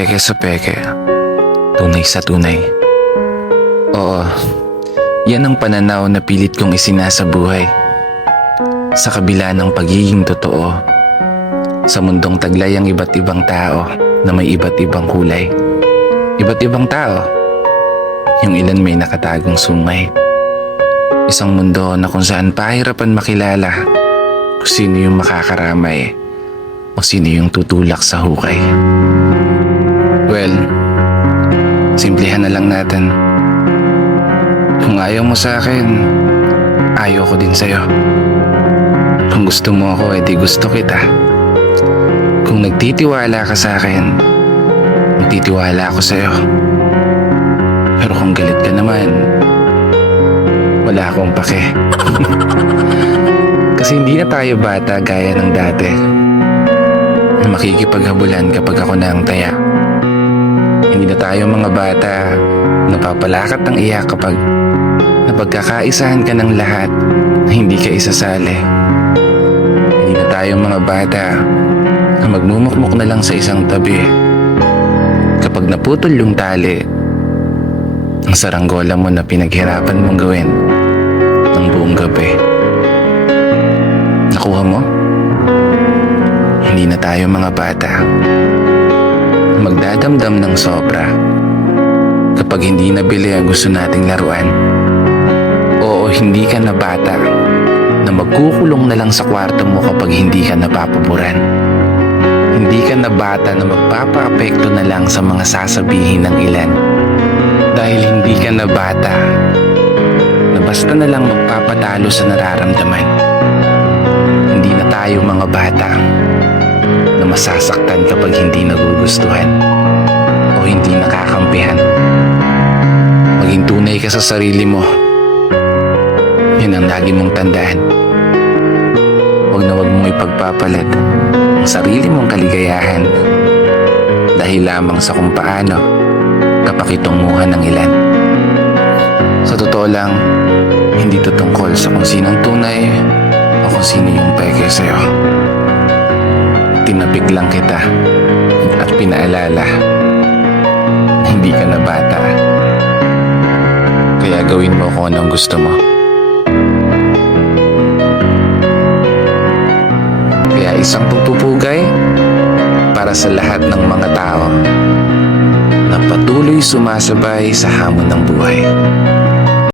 Peke sa peke, tunay sa tunay. Oo, yan ang pananaw na pilit kong isinasa buhay. Sa kabila ng pagiging totoo, sa mundong taglay ang iba't ibang tao na may iba't ibang kulay. Iba't ibang tao, yung ilan may nakatagong sungay. Isang mundo na kung saan pahirapan makilala kung sino yung makakaramay o sino yung tutulak sa hukay. Well, simplihan na lang natin. Kung ayaw mo sa akin, ayaw ko din sa'yo. Kung gusto mo ako, edi gusto kita. Kung nagtitiwala ka sa akin, magtitiwala ako sa'yo. Pero kung galit ka naman, wala akong pake. Kasi hindi na tayo bata gaya ng dati. Makikipaghabulan kapag ako na ang taya. Hindi na tayo mga bata na papalakat ng iyak kapag napagkakaisahan ka ng lahat na hindi ka isasali. Hindi na tayo mga bata na magmumukmuk na lang sa isang tabi kapag naputol yung tali ang saranggola mo na pinaghirapan mong gawin ng buong gabi. Nakuha mo? Hindi na tayo mga bata magdadamdam ng sobra kapag hindi nabili ang gusto nating laruan. Oo, hindi ka na bata na magkukulong na lang sa kwarto mo kapag hindi ka napapaboran. Hindi ka na bata na magpapaapekto na lang sa mga sasabihin ng ilan. Dahil hindi ka na bata na basta na lang magpapatalo sa nararamdaman. Hindi na tayo mga bata na masasaktan kapag hindi nagugustuhan o hindi nakakampihan. Maging tunay ka sa sarili mo. Yun ang lagi mong tandaan. Huwag na huwag mong ipagpapalit ang sarili mong kaligayahan dahil lamang sa kung paano kapakitunguhan ng ilan. Sa totoo lang, hindi to tungkol sa kung sinong tunay o kung sino yung peke sa'yo. Tinapik lang kita at pinaalala na hindi ka na bata. Kaya gawin mo kung anong gusto mo. Kaya isang pagpupugay para sa lahat ng mga tao na patuloy sumasabay sa hamon ng buhay.